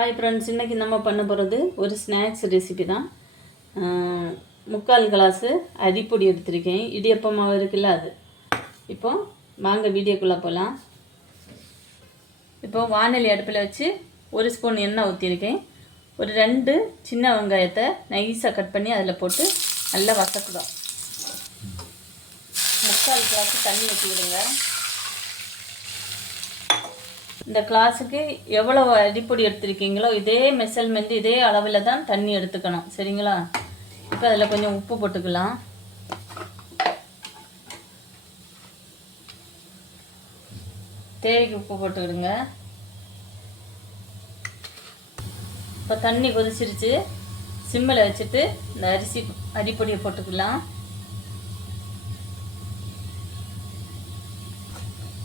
Hi friends, இன்றைக்கி நம்ம பண்ண போகிறது ஒரு ஸ்நாக்ஸ் ரெசிபி தான். 3/4 கிளாஸு அரிப்பொடி எடுத்திருக்கேன். இடியப்ப மாவு இருக்குல்ல அது. இப்போ வாங்க வீடியோக்குள்ளே போகலாம். இப்போ வானொலி அடுப்பில் வச்சு 1 ஸ்பூன் எண்ணெய் ஊற்றிருக்கேன். ஒரு 2 சின்ன வெங்காயத்தை நைஸாக கட் பண்ணி அதில் போட்டு நல்லா வதக்குறோம். 3/4 கிளாஸு தண்ணி ஊற்றி விடுங்க. இந்த கிளாஸுக்கு எவ்வளோ அரிப்பொடி எடுத்துருக்கீங்களோ இதே மெஷர்மெண்ட் இதே அளவில் தான் தண்ணி எடுத்துக்கணும், சரிங்களா? இப்போ அதில் கொஞ்சம் உப்பு போட்டுக்கலாம். தேவைக்கு உப்பு போட்டுக்கிடுங்க. இப்போ தண்ணி கொதிச்சிருச்சு. சிம்மில் வச்சுட்டு இந்த அரிப்பொடியை போட்டுக்கலாம்.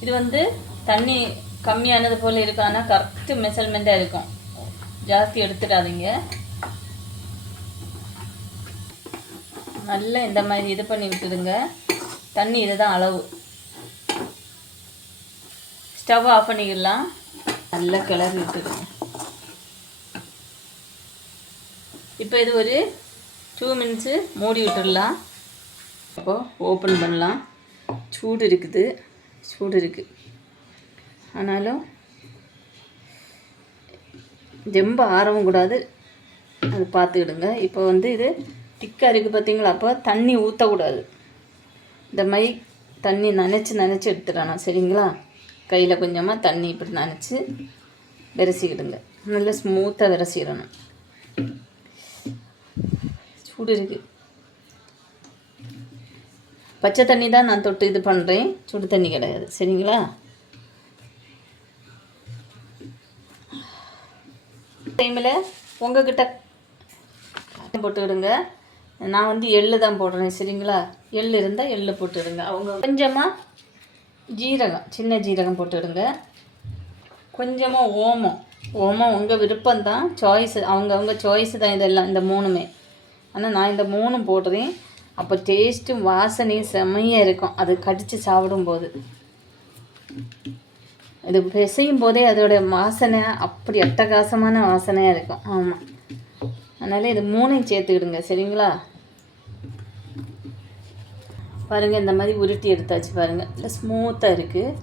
இது தண்ணி கம்மியானது போல் இருக்கும், ஆனால் கரெக்டு மெஷர்மெண்ட்டாக இருக்கும். ஜாஸ்தி எடுத்துடாதீங்க. நல்லா இந்த மாதிரி இது பண்ணி விட்டுடுங்க. தண்ணி இதுதான் அளவு. ஸ்டவ் ஆஃப் பண்ணிக்கலாம். நல்லா கிளறி விட்டுடுங்க. இப்போ இது ஒரு 2 மினிட்ஸு மூடி விட்டுடலாம். அப்போது ஓப்பன் பண்ணலாம். சூடு இருக்குது. ஆனாலும் ரொம்ப ஆரவும் கூடாது, அது பார்த்துக்கிடுங்க. இப்போ இது திக்காக இருக்குது பார்த்தீங்களா? அப்போ தண்ணி ஊற்றக்கூடாது. இந்த மாதிரி தண்ணி நனைச்சி எடுத்துடணும், சரிங்களா? கையில் கொஞ்சமாக தண்ணி இப்படி நனைச்சி விரசிக்கிடுங்க. நல்லா ஸ்மூத்தாக விரசிடணும். சூடு இருக்குது. பச்சை தண்ணி தான் நான் தொட்டு இது பண்ணுறேன், சுடு தண்ணி கிடையாது, சரிங்களா? டைமில் உங்ககிட்ட போட்டுவிடுங்க. நான் எள்ளு தான் போடுறேன், சரிங்களா? எள்ளு இருந்தால் எள்ளு போட்டுவிடுங்க. அவங்க கொஞ்சமாக ஜீரகம், சின்ன ஜீரகம் போட்டுவிடுங்க. கொஞ்சமாக ஓமம் உங்கள் விருப்பம்தான், சாய்ஸு, அவங்க சாய்ஸு தான் இதெல்லாம், இந்த 3மே. ஆனால் நான் இந்த 3 போடுறேன். அப்போ டேஸ்ட்டும் வாசனையும் செம்மையாக இருக்கும் அது கடித்து சாப்பிடும்போது. இது பிசையும் போதே அதோட வாசனை அப்படி அட்டகாசமான வாசனையாக இருக்கும். ஆமாம், அதனால் இது 3ஐயும் சேர்த்துக்கிடுங்க, சரிங்களா? பாருங்கள், இந்த மாதிரி உருட்டி எடுத்தாச்சு. பாருங்கள், இல்லை ஸ்மூத்தாக இருக்குது.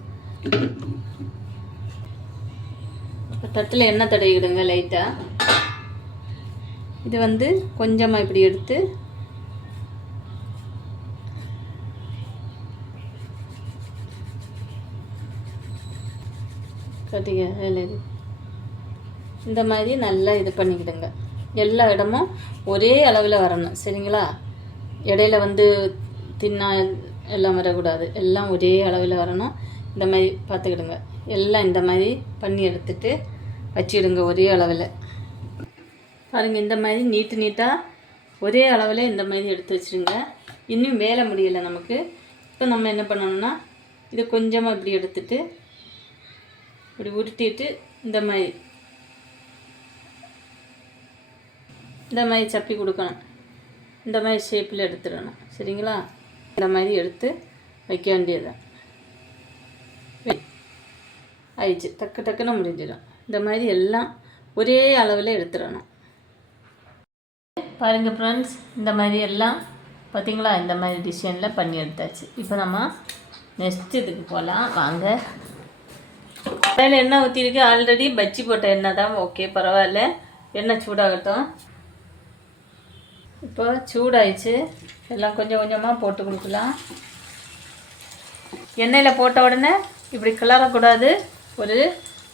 இப்போ தட்டில் எண்ணெய் தடவிடுங்க லைட்டாக. இது கொஞ்சமாக இப்படி எடுத்து கட்டிங்க. இந்த மாதிரி நல்லா இது பண்ணிக்கிடுங்க. எல்லா இடமும் ஒரே அளவில் வரணும், சரிங்களா? இடையில தின்னா எல்லாம் வரக்கூடாது, எல்லாம் ஒரே அளவில் வரணும். இந்த மாதிரி பார்த்துக்கிடுங்க. எல்லாம் இந்த மாதிரி பண்ணி எடுத்துட்டு வச்சிடுங்க ஒரே அளவில். பாருங்கள், இந்த மாதிரி நீட்டாக ஒரே அளவில் இந்த மாதிரி எடுத்து வச்சுடுங்க. இன்னும் வேலை முடியலை நமக்கு. இப்போ நம்ம என்ன பண்ணணும்னா, இது கொஞ்சமாக இப்படி எடுத்துட்டு இப்படி உருட்டிட்டு இந்த மாதிரி சப்பி கொடுக்கணும். இந்த மாதிரி ஷேப்பில் எடுத்துடணும், சரிங்களா? இந்த மாதிரி எடுத்து வைக்க வேண்டியதுதான். ஆயிடுச்சு, டக்குன்னு முடிஞ்சிடும். இந்த மாதிரி எல்லாம் ஒரே அளவில் எடுத்துடணும். பாருங்கள் ஃப்ரெண்ட்ஸ், இந்த மாதிரி எல்லாம் பார்த்திங்களா? இந்த மாதிரி டிசைனில் பண்ணி எடுத்தாச்சு. இப்போ நம்ம நெக்ஸ்ட் இதுக்கு போகலாம், வாங்க. அதில் எண்ணெய் ஊற்றிருக்கு. ஆல்ரெடி பஜ்ஜி போட்ட எண்ணெய் தான், ஓகே பரவாயில்ல. எண்ணெய் சூடாகட்டும். இப்போ சூடாயிடுச்சு. எல்லாம் கொஞ்சம் கொஞ்சமாக போட்டு கொடுக்கலாம். எண்ணெயில் போட்ட உடனே இப்படி கிளறக்கூடாது. ஒரு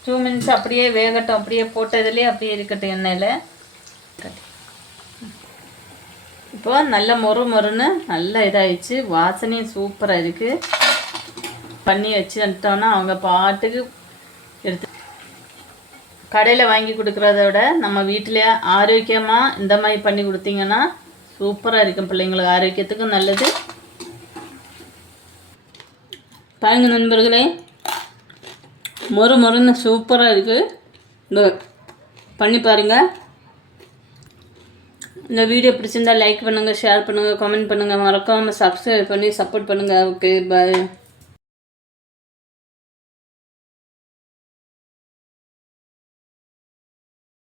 2 மினிட்ஸ் அப்படியே வேகட்டும். அப்படியே போட்டதுலேயே அப்படியே இருக்கட்டும் எண்ணெயில். இப்போ நல்ல மொறுன்னு நல்லா இதாகிடுச்சு. வாசனையும் சூப்பராக இருக்குது. பண்ணி வச்சுட்டோன்னா அவங்க பாட்டுக்கு எடுத்து கடையில் வாங்கி கொடுக்குறத விட நம்ம வீட்டிலே ஆரோக்கியமாக இந்த மாதிரி பண்ணி கொடுத்தீங்கன்னா சூப்பராக இருக்கும். பிள்ளைங்களுக்கு ஆரோக்கியத்துக்கும் நல்லது. பாருங்க நண்பர்களே, மொறுன்னு சூப்பராக இருக்குது. இந்த பண்ணி பாருங்கள். இந்த வீடியோ பிடிச்சிருந்தால் லைக் பண்ணுங்கள், ஷேர் பண்ணுங்கள், கமெண்ட் பண்ணுங்கள். மறக்காமல் சப்ஸ்கிரைப் பண்ணி சப்போர்ட் பண்ணுங்கள். ஓகே, பாய்.